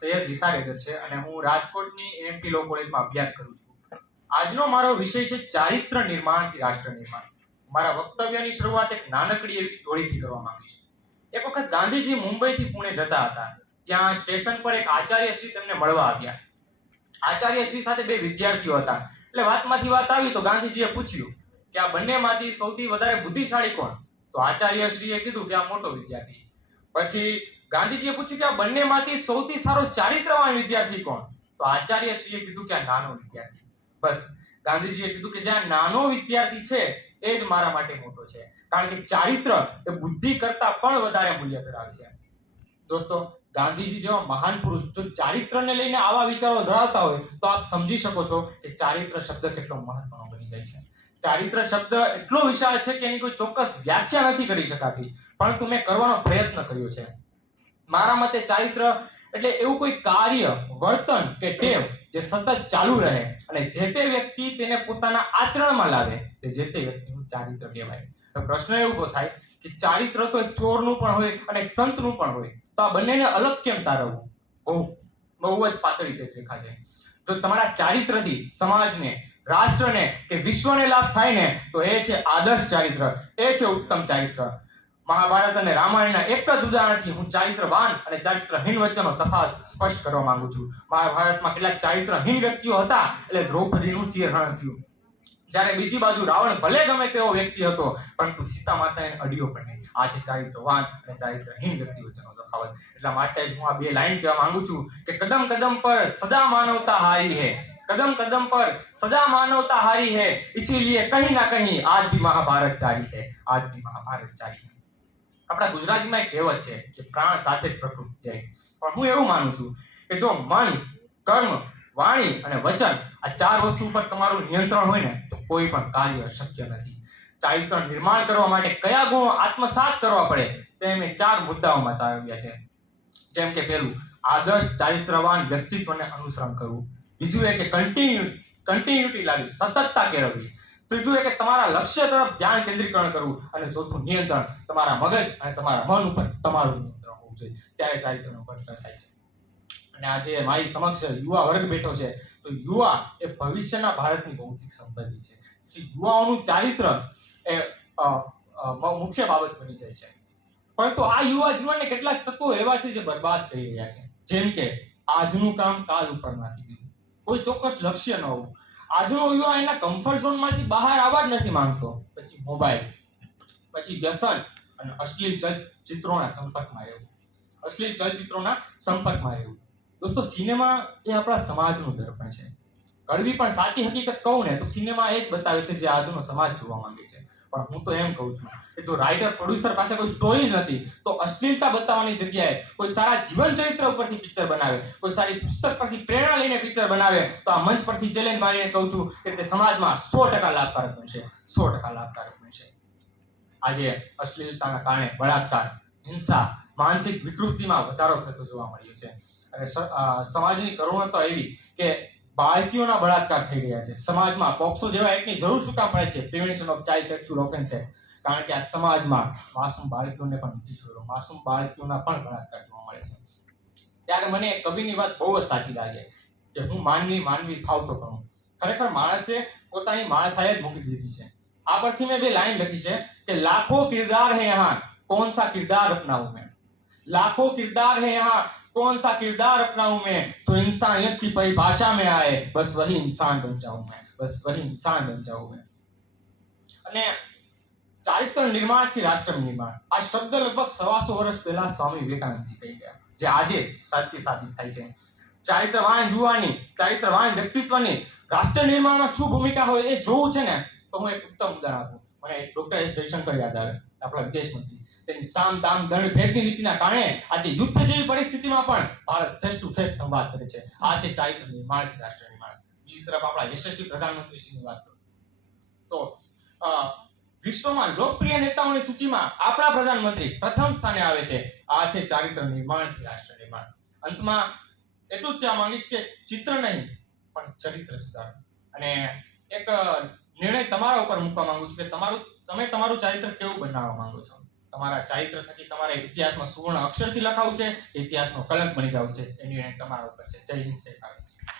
સૈયદ વિસારેદર છે અને હું રાજકોટની એમપી લો કોલેજમાં અભ્યાસ કરું છું. આજનો મારો વિષય છે ચારિત્ર નિર્માણથી રાષ્ટ્ર નિર્માણ. મારા વક્તવ્યની શરૂઆત એક નાનકડી એવી સ્ટોરીથી કરવા માંગીશ. એક વખત ગાંધીજી મુંબઈથી પુણે જતા હતા. ત્યાં સ્ટેશન પર એક આચાર્ય શ્રી તેમને મળવા આવ્યા. આચાર્ય શ્રી સાથે બે વિદ્યાર્થીઓ હતા. એટલે વાતમાંથી વાત આવી તો ગાંધીજીએ પૂછ્યું કે આ બંનેમાંથી સૌથી વધારે બુદ્ધિશાળી કોણ? તો આચાર્ય શ્રીએ કીધું કે આ મોટો વિદ્યાર્થી. પછી ગાંધીજીએ પૂછ્યું કે આ બંનેમાંથી સૌથી સારો ચારિત્રવાન વિદ્યાર્થી કોણ? તો આચાર્ય શ્રીએ કીધું કે આ નાનો વિદ્યાર્થી. બસ, ગાંધીજીએ કીધું કે જ્યાં નાનો વિદ્યાર્થી છે, એ જ મારા માટે મોટો છે. કારણ કે ચારિત્ર એ બુદ્ધિ કરતા પણ વધારે મૂલ્ય ધરાવે છે. દોસ્તો, ગાંધીજી જેવા મહાન પુરુષ જો ચારિત્રને લઈને આવા વિચારો ધરાવતા હોય, તો આપ સમજી શકો છો કે ચારિત્ર શબ્દ કેટલો મહત્વનો બની જાય છે. ચારિત્ર શબ્દ એટલો વિશાળ છે કે એની કોઈ ચોક્કસ વ્યાખ્યા નથી કરી શકાતી. પરંતુ મેં કરવાનો પ્રયત્ન કર્યો છે. મારા મતે ચારિત્ર એટલે એવું કોઈ કાર્ય, વર્તન કે ટેવ જે સતત ચાલુ રહે અને જે તે વ્યક્તિ તેને પોતાના આચરણમાં લાવે તે જે તે વ્યક્તિનું ચારિત્ર કહેવાય. તો પ્રશ્ન એવો ઊભો થાય કે ચારિત્ર તો એક ચોરનું પણ હોય અને સંતનું પણ હોય, તો આ બંનેને અલગ કેમ તારવવું? બહુ બહુ જ પાતળી રેખા છે. જો તમારા ચારિત્રથી સમાજને, રાષ્ટ્રને કે વિશ્વને લાભ થાય ને, તો એ છે આદર્શ ચારિત્ર, એ છે ઉત્તમ ચારિત્ર. મહાભારત અને રામાયણના એક જ ઉદાહરણથી હું ચારિત્રવાન અને ચારિત્રહીન વચ્ચેનો તફાવત સ્પષ્ટ કરવા માંગુ છું મહાભારતમાં કેટલાક ચારિત્રહીન વ્યક્તિઓ હતા એટલે દ્રૌપદીનું ચીરહરણ થયું જ્યારે બીજી બાજુ રાવણ ભલે ગમે તેવો વ્યક્તિ હતો પરંતુ સીતા માતાને અડ્યો પણ નહીં આ છે ચારિત્રવાન અને ચારિત્રહીન વ્યક્તિ વચ્ચેનો તફાવત એટલા માટે જ હું આ બે લાઈન કહેવા માંગુ છું કે કદમ કદમ પર સદા માનવતા હારી હે कदम कदम पर सदा मानवता हारी है इसीलिए कहीं ना कहीं आज भी महाभारत जारी है आज भी महाभारत जारी है આપણા ગુજરાતીમાં એક કહેવત છે કે પ્રાણ સાથે જ પ્રકૃતિ જાય. પણ હું એવું માનું છું કે જો મન, કર્મ, વાણી અને વચન આ ચાર વસ્તુ પર તમારું નિયંત્રણ હોય ને, તો કોઈ પણ કાર્ય શક્ય નથી. ચારિત્ર નિર્માણ કરવા માટે કયા ગુણો આત્મસાત કરવા પડે તે મેં ચાર મુદ્દાઓમાં તારવ્યા છે. જેમ કે પેલું આદર્શ ચારિત્રવાન વ્યક્તિત્વને અનુસરણ કરવું. બીજું એ કે કન્ટિન્યુ કન્ટિન્યુટી લાવી સતતતા કેળવવી. ત્રીજું એ કે તમારા લક્ષ્ય તરફ ધ્યાન કેન્દ્રીકરણ કરવું અને ચોથું નિયંત્રણ તમારા મગજ અને તમારા મન ઉપર તમારું નિયંત્રણ હોવું જોઈએ. ત્યારે ચારિત્રનો ઘટના થાય છે. અને આજે મારી સમક્ષ યુવા વર્ગ બેઠો છે. તો યુવા એ ભવિષ્યના ભારતની ભૌતિક સંપત્તિ છે. યુવાઓનું ચારિત્ર એ મુખ્ય બાબત બની જાય છે. પરંતુ આ યુવા જીવનને કેટલાક તત્વો એવા છે જે બરબાદ કરી રહ્યા છે. જેમ કે આજનું કામ કાલ ઉપર નાખી દીધું. કોઈ ચોક્કસ લક્ષ્ય ન હોવું. આજનો યુવા એના કમ્ફર્ટ ઝોનમાંથી બહાર આવવા જ નથી માંગતો. પછી મોબાઈલ પછી વ્યસન અને અશ્લીલ ચલચિત્રોના સંપર્કમાં રહેવું. અશ્લીલ ચલચિત્રોના સંપર્કમાં રહેવું. દોસ્તો સિનેમા એ આપણા સમાજનું દર્પણ છે. કડવી પણ સાચી હકીકત કહું ને, તો સિનેમા એ જ બતાવે છે જે આજનો સમાજ જોવા માંગે છે. પણ હું તો એમ કહું છું કે જો રાઇટર પ્રોડ્યુસર પાસે કોઈ સ્ટોરી જ નથી, તો અશ્લીલતા બતાવવાની જગ્યાએ કોઈ સારા જીવન ચરિત્ર ઉપરથી પિક્ચર બનાવે, કોઈ સારી પુસ્તક પરથી પ્રેરણા લઈને પિક્ચર બનાવે, તો આ મંચ પરથી ચેલેન્જ મારીને કહું છું કે તે સમાજમાં સો ટકા લાભકારક બનશે, સો ટકા લાભકારક બનશે. આજે અશ્લીલતાના કારણે બળાત્કાર, હિંસા, માનસિક વિકૃતિમાં વધારો થતો જોવા મળ્યો છે. અને સમાજની કરુણતા એવી કે બાળકીઓના બળાત્કાર થઈ રહ્યા છે. સમાજમાં પોક્સો જેવા એક્ટની જરૂર શું કામ પડે છે? Prevention of child sexual offence કારણ કે આ સમાજમાં માસૂમ બાળકીઓને પણ નથી છોડ્યો માસૂમ બાળકીઓના પણ બળાત્કાર જોવા મળે છે. ત્યારે મને કવિની વાત બહુ જ સાચી લાગે કે હું માનવી માનવી થાવ તો કરું ખરેખર માણસે પોતાની માણસાએ જ મૂકી દીધી છે. આ પરથી મેં બે લાઈન લખી છે કે લાખો કિરદાર હે યહાં. કોણ સા કિરદાર અપનાવું મેં? લાખો કિરદાર હે યહાં. कौन सा किरदार अपनाऊं मैं जो इंसानियत की परिभाषा में आए बस वही इंसान बन जाऊं मैं बस वही इंसान बन जाऊं मैं અને ચારિત્ર નિર્માણથી રાષ્ટ્ર નિર્માણ આ શબ્દ લગભગ સવાસો વર્ષ પહેલા સ્વામી વિવેકાનંદજી કહી ગયા જે આજે સાચી સાબિત થાય છે ચારિત્રવાન યુવાની ચારિત્રવાન વ્યક્તિત્વની રાષ્ટ્ર નિર્માણમાં શું ભૂમિકા હોય એ જોવું છે ને તો હું એક ઉત્તમ ઉદાહરણ આપું મને ડોક્ટર એસ જયશંકર યાદ આવે આપણા વિદેશ મંત્રી તેની સામ દામ દંડ ભેદની નીતિના કારણે આજે યુદ્ધ જેવી પરિસ્થિતિમાં પણ ભારત ફેસ ટુ ફેસ સંવાદ કરે છે. આ છે ચારિત્ર નિર્માણથી રાષ્ટ્ર નિર્માણ. બીજી તરફ આપણા યશસ્વી પ્રધાનમંત્રીશ્રીની વાત કરું. તો વિશ્વમાં લોકપ્રિય નેતાઓની સૂચિમાં આપણા પ્રધાનમંત્રી પ્રથમ સ્થાને આવે છે. આ છે ચારિત્ર નિર્માણથી રાષ્ટ્ર નિર્માણ. અંતમાં એટલું જ કહેવા માંગીશ કે ચિત્ર નહીં, પણ ચરિત્ર સુધારો. અને એક નિર્ણય તમારા ઉપર મૂકવા માંગુ છું કે તમારું, તમે તમારું ચારિત્ર કેવું બનાવવા માંગો છો? તમારા ચારિત્ર થકી તમારે ઇતિહાસમાં સુવર્ણ અક્ષરથી લખાવું છે, ઇતિહાસનો કલંક બની જવું છે. એ નિર્ણય તમારા ઉપર છે. જય હિન્દ, જય ભારત.